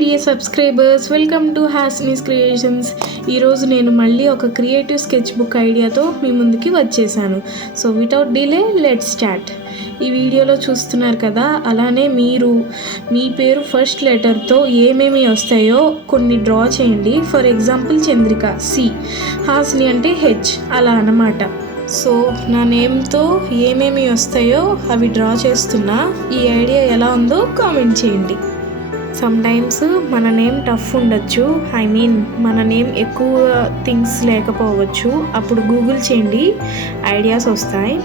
Dear subscribers, welcome to Hasini's creations. ఈరోజు నేను మళ్ళీ ఒక క్రియేటివ్ స్కెచ్ బుక్ ఐడియాతో మీ ముందుకి వచ్చేసాను. So without delay let's start. ఈ వీడియోలో చూస్తున్నారు కదా, అలానే మీరు మీ పేరు ఫస్ట్ లెటర్తో ఏమేమి వస్తాయో కొన్ని డ్రా చేయండి. For example Chandrika C, Hasini అంటే హెచ్, అలా అన్నమాట. సో నా నేమ్తో ఏమేమి వస్తాయో అవి డ్రా చేస్తున్నా. ఈ ఐడియా ఎలా ఉందో కామెంట్ చేయండి. సమ్టైమ్స్ మన నేమ్ టఫ్ ఉండొచ్చు, మన నేమ్ ఎక్కువ థింగ్స్ లేకపోవచ్చు. అప్పుడు గూగుల్ చేయండి, ఐడియాస్ వస్తాయి.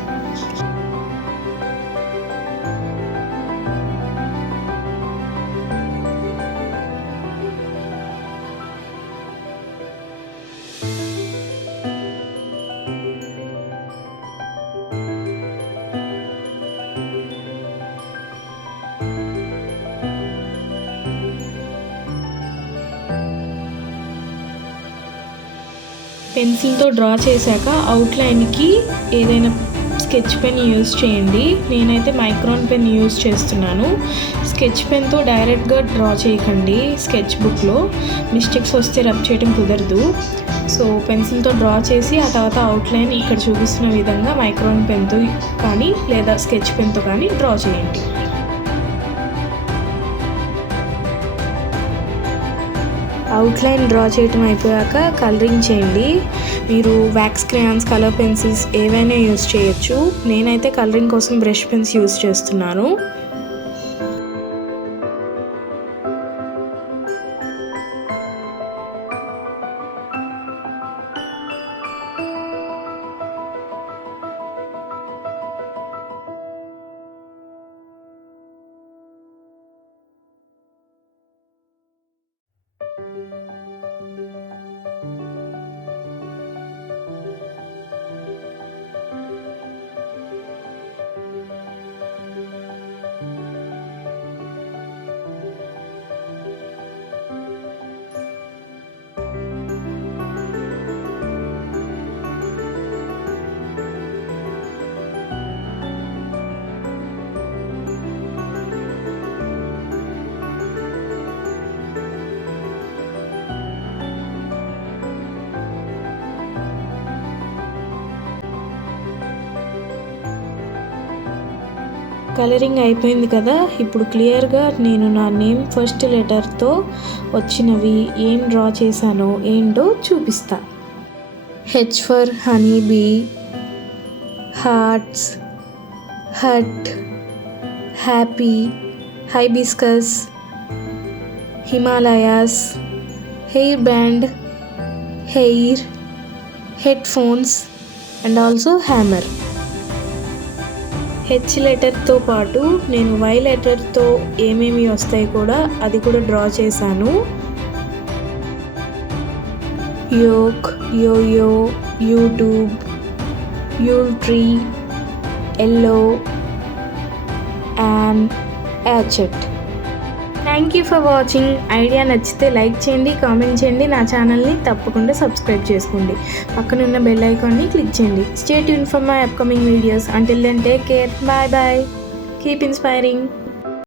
పెన్సిల్తో డ్రా చేశాక అవుట్లైన్కి ఏదైనా స్కెచ్ పెన్ యూజ్ చేయండి. నేనైతే మైక్రాన్ పెన్ యూజ్ చేస్తున్నాను. స్కెచ్ పెన్తో డైరెక్ట్గా డ్రా చేయకండి. స్కెచ్ బుక్లో మిస్టేక్స్ వస్తే రబ్ చేయడం కుదరదు. సో పెన్సిల్తో డ్రా చేసి ఆ తర్వాత అవుట్లైన్ ఇక్కడ చూపిస్తున్న విధంగా మైక్రాన్ పెన్తో కానీ లేదా స్కెచ్ పెన్తో కానీ డ్రా చేయండి. అవుట్లైన్ డ్రా చేయటం అయిపోయాక కలరింగ్ చేయండి. మీరు వ్యాక్స్ క్రేయాన్స్, కలర్ పెన్సిల్స్ ఏవైనా యూజ్ చేయొచ్చు. నేనైతే కలరింగ్ కోసం బ్రష్ పెన్స్ యూజ్ చేస్తున్నాను. కలరింగ్ అయిపోయింది కదా, ఇప్పుడు క్లియర్గా నేను నా నేమ్ ఫస్ట్ లెటర్తో వచ్చినవి ఏం డ్రా చేశానో ఏంటో చూపిస్తా. H for honey bee, hearts, hut, happy, hibiscus, Himalayas, hair band, hair, headphones and also hammer. H లెటర్తో పాటు నేను వై లెటర్తో ఏమేమి వస్తాయి కూడా అది కూడా డ్రా చేశాను. Yoke, yoyo, YouTube, yule tree, yellow and yacht. Thank you for watching. Idea నచ్చితే లైక్ చేయండి, కామెంట్ చేయండి. నా ఛానల్ని తప్పకుండా సబ్స్క్రైబ్ చేసుకోండి. పక్కనున్న బెల్ ఐకాన్ని క్లిక్ చేయండి. Stay tuned for my upcoming videos. Until then take care. Bye bye. Keep inspiring.